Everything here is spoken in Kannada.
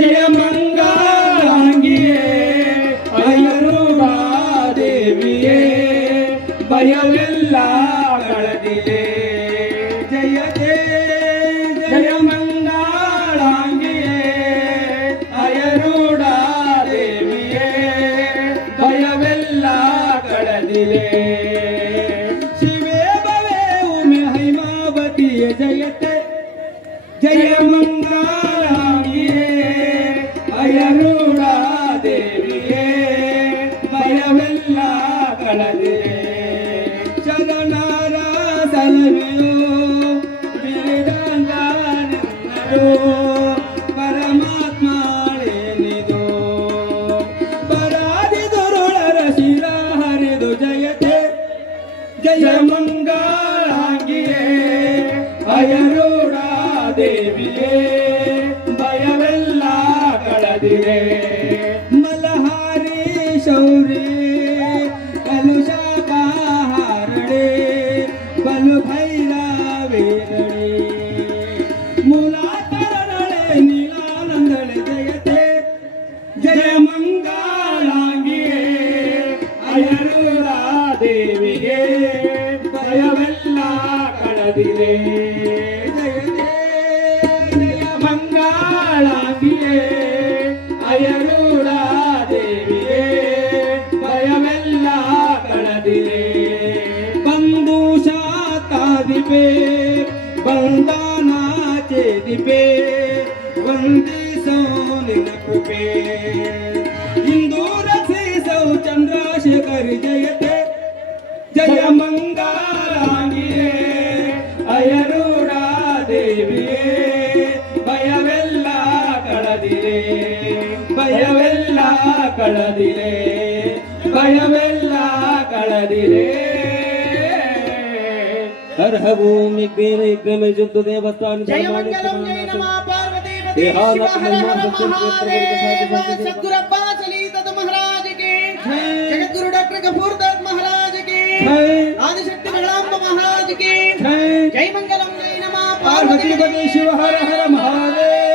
ಜಯ ಮಂಗಳಾಂಗಿಯೇ ಅಯ್ಯರುಡಾ ದೇವಿಯೇ ಭಯವೆಲ್ಲ ಕಳೆದಿದೆ ಜಯ ಜಯ ಮಂಗಳಾಂಗಿಯೇ ಅಯ್ಯರುಡಾ ದೇವಿಯೇ ಭಯವೆಲ್ಲ ಕಳೆದಿದೆ ಶಿವೇ ಭವೇ ಉಮೆ ಹೈಮಾವತಿಯ ಜಯತೆ ಜಯ ಮಂಗಳಾಂಗಿಯೇ ಅಯ್ಯರುಡಾ ದೇವಿಯೇ ಭಯವೆಲ್ಲ ಕಳೆದಿದೆ ಶರಣರ ಸಲಹೆಯೋ ಬಿರಿದಂಗಾನಿನ್ನದು ಪರಮಾತ್ಮಳೇನಿದು ಪರಾದಿದುರುಳರ ಶಿರ ಹರಿದು ಜಯತೆ ಜಯ ಮಂಗಳಾಂಗಿಯೇ ಅಯ್ಯರುಡಾ ದೇವಿಯೇ ಭಯವೆಲ್ಲ ಕಳೆದಿದೆ ಮಲಹಾರಿ ಶೌರಿ ಕಲುಷಾಪಹಾರಣೆ ಬಲು ಭೈರವೇರಣೆ ಮೂಲಾತರಣಳೆ ನೀಲಾನಂದಳೆ ಜಯತೆ ಜಯ ಮಂಗಳಾಂಗಿಯೇ ಅಯ್ಯರುಡಾ ದೇವಿಯೇ ಭಯವೆಲ್ಲ ಕಳೆದಿದೆ ಜಯ ಜಯ ಮಂಗಳಾಂಗಿಯೇ ಅಯ್ಯರುಡಾ ದೇವಿಯೇ ಭಯವೆಲ್ಲ ಕಳೆದಿದೆ ಬಂಧು ಶಾತಾದಿಪೆ ಬಂಧನಾಚೆ ದಿಪೆ ವಂದಿಸೋ ನಿನ ಕೃಪೆ ಇಂದು ರಕ್ಷಿಸೋ ಚಂದ್ರಶೇಖರಿ ಜಯತೆ ಜಯ ಮಂಗಳಾಂಗಿಯೇ ಅಯ್ಯರುಡಾ ದೇವಿಯೇ ಭಯವೆಲ್ಲ ಕಳೆದಿದೆ ಭಯವೆಲ್ಲ ಕಳೆದಿದೆ ಭಯವೆಲ್ಲ ಕಳೆದಿದೆ ಹರ ಭೂಮಿ ಕ್ರಮ ಜುದ್ದು ದೇವಸ್ಥಾನ ಜಯ ಮಂಗಲಂ ಜಯ ನಮಃ ಪಾರ್ವತಿ ಪತಿ ಶಿವ ಹರ ಹರ ಮಹಾದೇವ ಸದ್ಗುರಪ್ಪ ಸಲೀತದ ಮಹಾರಾಜ की जगद्गुरु डॉक्टर गफूर दत्त महाराज की आदिशक्ति महिलांब महाराज की जय मंगलम जय नमः पार्वती पति शिव हर हर महादेव।